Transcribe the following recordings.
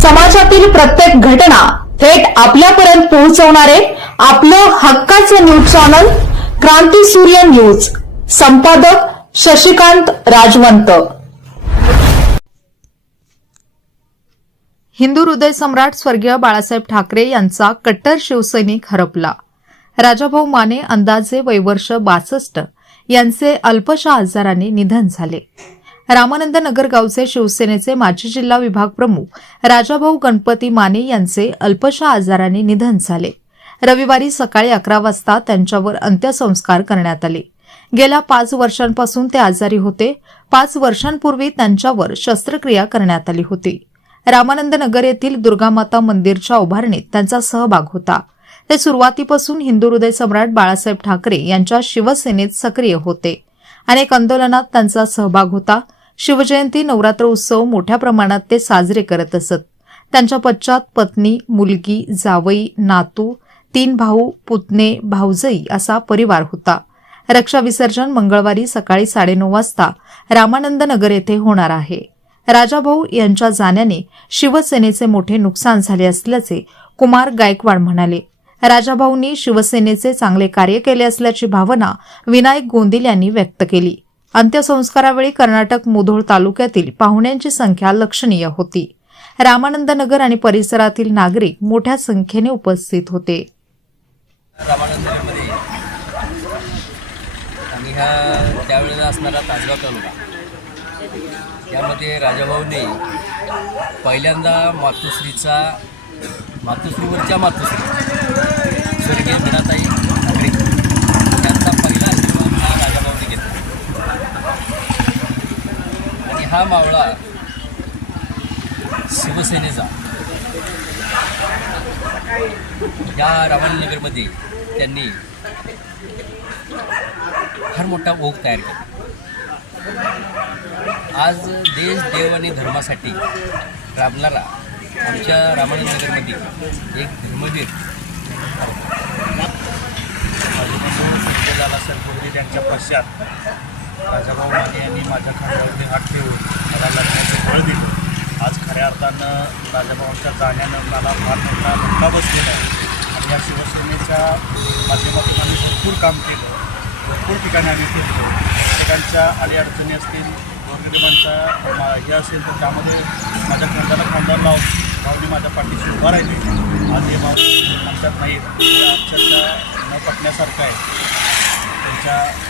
समाजातील प्रत्येक घटना थेट आपल्यापर्यंत पोहोचवणारे आपलं हक्काचं न्यूज चॅनल क्रांती सूर्य न्यूज. संपादक शशिकांत राजवंत. हिंदू हृदय सम्राट स्वर्गीय बाळासाहेब ठाकरे यांचा कट्टर शिवसैनिक हरपला. राजाभाऊ माने अंदाजे वयवर्ष बासष्ट यांचे अल्पशा आजाराने निधन झाले. रामानंद नगर गावचे शिवसेनेचे माजी जिल्हा विभाग प्रमुख राजाभाऊ गणपती माने यांचे अल्पशा आजाराने निधन झाले. रविवारी सकाळी अकरा वाजता त्यांच्यावर अंत्यसंस्कार करण्यात आले. गेल्या पाच वर्षांपासून ते आजारी होते. पाच वर्षांपूर्वी त्यांच्यावर शस्त्रक्रिया करण्यात आली होती. रामानंद नगर येथील दुर्गामाता मंदिरच्या उभारणीत त्यांचा सहभाग होता. ते सुरुवातीपासून हिंदू हृदय सम्राट बाळासाहेब ठाकरे यांच्या शिवसेनेत सक्रिय होते. अनेक आंदोलनात त्यांचा सहभाग होता. शिवजयंती नवरात्र उत्सव मोठ्या प्रमाणात ते साजरे करत असत. त्यांच्या पश्चात पत्नी मुलगी जावई नातू तीन भाऊ पुतणे भाऊजई असा परिवार होता. रक्षा विसर्जन मंगळवारी सकाळी साडेनऊ वाजता रामानंद नगर येथे होणार आहे. राजाभाऊ यांच्या जाण्याने शिवसेनेचे मोठे नुकसान झाले असल्याचे कुमार गायकवाड म्हणाले. राजाभाऊंनी शिवसेनेचे चांगले कार्य केले असल्याची भावना विनायक गोंदिल यांनी व्यक्त केली. अंत्यसंस्कारावेळी कर्नाटक मुधोळ तालुक्यातील पाहुण्यांची संख्या लक्षणीय होती. रामानंद नगर आणि परिसरातील नागरिक मोठ्या संख्येने उपस्थित होते. रामानंदमध्ये आणि ह्या त्यावेळेला असणारा तासगाव तालुका. यामध्ये राजाभाऊने पहिल्यांदा मातोश्रीचा मातोश्रीवरच्या मातोश्री स्वर्गीय मीनाताई ठाकरे त्यांचा पहिला आशीर्वाद हा राजाभाऊने घेतला आणि हा मावळा शिवसेनेचा. या रामानगरमध्ये त्यांनी फार मोठा ओघ तयार केला. आज देश देव आणि धर्मासाठी राबणारा आमच्या रामानंदनगरमध्ये एक धर्मवीर सत्य झाला सरपूर्वी त्यांच्या पश्चात राजाभाऊ माने यांनी माझ्या खांद्यावरती हात ठेवून मला लग्नाचं फळ दिलं. आज खऱ्या अर्थानं राजाभाऊंच्या जाण्यानं मला फार मोठा धक्का बसलेला आहे. आणि या शिवसेनेच्या माध्यमातून आम्ही भरपूर काम केलं. भरपूर ठिकाणी आम्ही फिरलो. प्रत्येकांच्या अडीअडचणी असतील गोरगरिबांच्या मा- हे असेल तर त्यामध्ये माझ्या खांद्याला खांदा लावून भाऊनी माझ्या पाठीशी उभा राहिले. आज हे भाऊ म्हणतात नाहीत. अक्षरशः न पटण्यासारखं आहे. त्यांच्या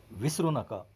विसरू नका.